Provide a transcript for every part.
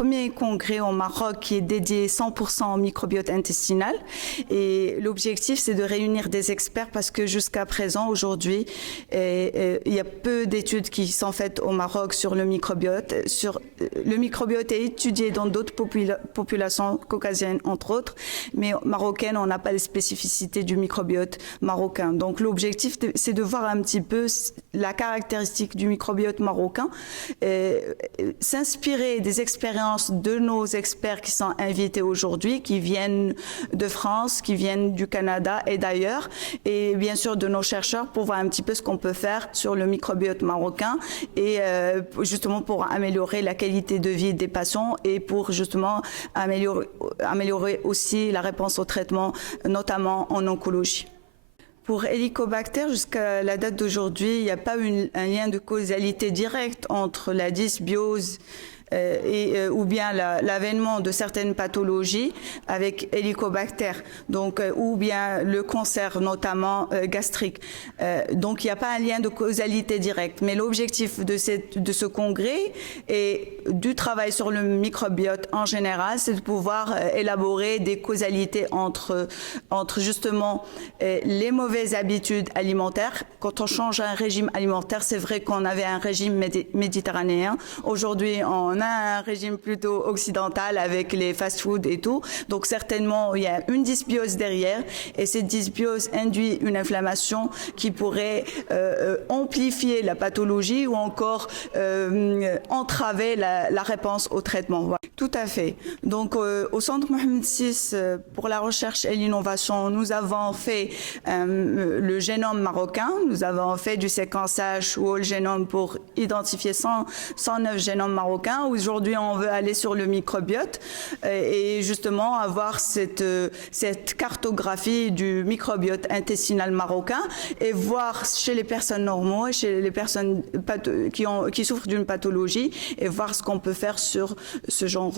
premier congrès au Maroc qui est dédié 100% au microbiote intestinal. Et l'objectif, c'est de réunir des experts parce que jusqu'à présent, aujourd'hui, il y a peu d'études qui sont faites au Maroc sur le microbiote. Le microbiote est étudié dans d'autres populations caucasiennes, entre autres, mais marocaines, on n'a pas les spécificités du microbiote marocain. Donc l'objectif, c'est de voir un petit peu la caractéristique du microbiote marocain, s'inspirer des expériences de nos experts qui sont invités aujourd'hui, qui viennent de France, qui viennent du Canada et d'ailleurs, et bien sûr de nos chercheurs pour voir un petit peu ce qu'on peut faire sur le microbiote marocain et justement pour améliorer la qualité de vie des patients et pour justement améliorer aussi la réponse au traitement, notamment en oncologie. Pour Helicobacter, jusqu'à la date d'aujourd'hui, il n'y a pas un lien de causalité directe entre la dysbiose ou bien l'avènement de certaines pathologies avec Helicobacter, donc ou bien le cancer notamment gastrique. Donc il n'y a pas un lien de causalité directe, mais l'objectif de ce congrès et du travail sur le microbiote en général, c'est de pouvoir élaborer des causalités entre justement les mauvaises habitudes alimentaires. Quand on change un régime alimentaire, c'est vrai qu'on avait un régime méditerranéen. Aujourd'hui, on a un régime plutôt occidental avec les fast-foods et tout. Donc certainement, il y a une dysbiose derrière et cette dysbiose induit une inflammation qui pourrait amplifier la pathologie ou encore entraver la réponse au traitement. Voilà. Tout à fait. Donc au Centre Mohamed VI pour la recherche et l'innovation, nous avons fait le génome marocain, nous avons fait du séquençage whole génome pour identifier 109 génomes marocains. Aujourd'hui, on veut aller sur le microbiote et justement avoir cette cartographie du microbiote intestinal marocain et voir chez les personnes normaux et chez les personnes qui souffrent d'une pathologie et voir ce qu'on peut faire sur ce genre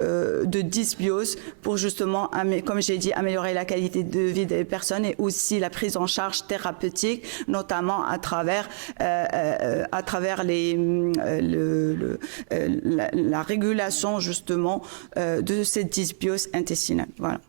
de dysbiose pour justement, comme j'ai dit, améliorer la qualité de vie des personnes et aussi la prise en charge thérapeutique, notamment à travers la régulation justement de cette dysbiose intestinale. Voilà.